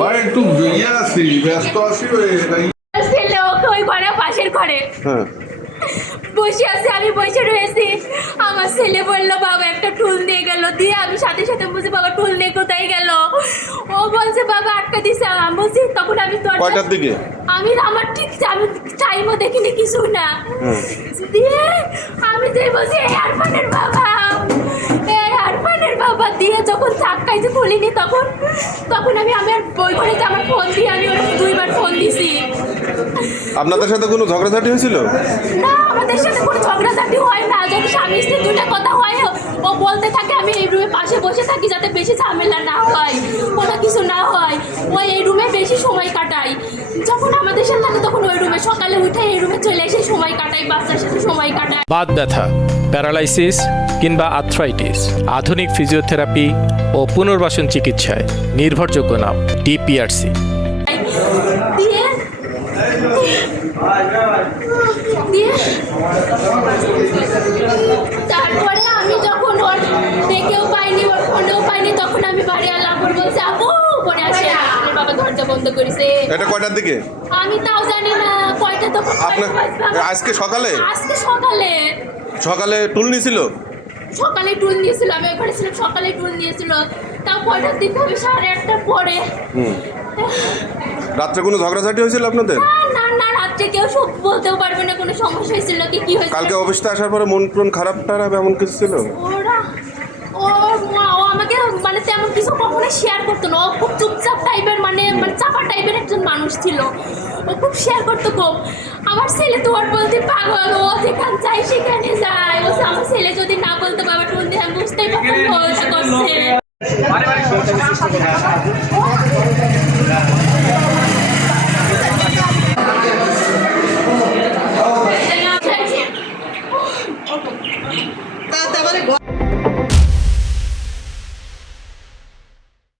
ভাই একটু ইয়ে আছি, ব্যস্ত আছি। ওই ঘরে পাশের ঘরে বসে আছে, আমি বসে রয়েছি। আমার ছেলে বললো বাবা একটা টুল নিয়ে গেল, দিয়ে আমি সাথে সাথে বলছি বাবা টুল নিয়ে কোথায় গেল? ও বলছে বাবা আটকা দিছে। আমি বলছি তখন আমি কয়টার দিকে? আমি আমার ঠিক আমি টাইমও দেখিনি কিছু না। দিয়ে আমি যে বলছি আরফানের বাবা, আরফানের বাবা, দিয়ে যখন চাক্কাইতে খুলিনি তখন আমি আমার বই ঘরে আমার ফোন দিয়ে আমি ওর 2বার ফোন দিছি। আপনাদের সাথে কোনো ঝগড়াঝাটি হয়েছিল? না, আমাদের সাথে কোনো ঝগড়াঝাটি হয় না। যখন স্বামী স্ত্রী দুটা কথা হয় ও বলতে থাকে, আমি এই রুমে পাশে বসে থাকি যাতে বেশি ঝামেলা না হয়, কোনো কিছু না হয়। ও এই রুমে বেশি সময় কাটাই। যখন আমাদের সাথে থাকে তখন ওই রুমে, সকালে উঠে এই রুমে চলে এসে সময় কাটাই, বাচ্চার সাথে সময় কাটাই। বাত ব্যথা, প্যারালাইসিস কিংবা আর্থ্রাইটিস, আধুনিক ফিজিওথেরাপি ও পুনর্বাসন চিকিৎসায় নির্ভরযোগ্য নাম ডিপিআরসি। তারপরে আমি যখন ওর দেখেও পাইনি, ওর ফোনেও পাইনি, তখন আমি বাড়ি আলাম। বলছে আপু পরে আসে, বাবা দরজা বন্ধ করেছে। এটা কয়টার দিকে? আমি তাও জানি না কয়টা। তো আপনার আজকে সকালে? আজকে সকালে সকালে টুল নিয়েছিল? সকালে টুল নিয়েছিল, আমি ওখানে ছিলাম। সকালে টুল নিয়েছিল, তাও কয়টার দিকে হবে, 8:30টার পরে। রাত্রে কোনো ঝগড়াঝাটি হয়েছিল আপনাদের? না না, রাত্রে কেউ সব বলতেও পারবে না কোনো সমস্যা হয়েছিল কি হয়েছিল। কালকে অফিসে আসার পরে মন টন খারাপ টারাপ এমন কিছু ছিল? ও আমাকে মানে তেমন কিছু কখনো শেয়ার করতো না। ও খুব চুপচাপ টাইপের, মানে চাপা টাইপের একজন মানুষ ছিল। ও খুব শেয়ার করতো কম। আমার ছেলে তো ওর বলতে পাগল, ও যেখানে চাই সেখানে যায়। ও আমার ছেলে যদি না বলতে পারবে টুন দিয়ে আমি বুঝতেই পারতাম করছে।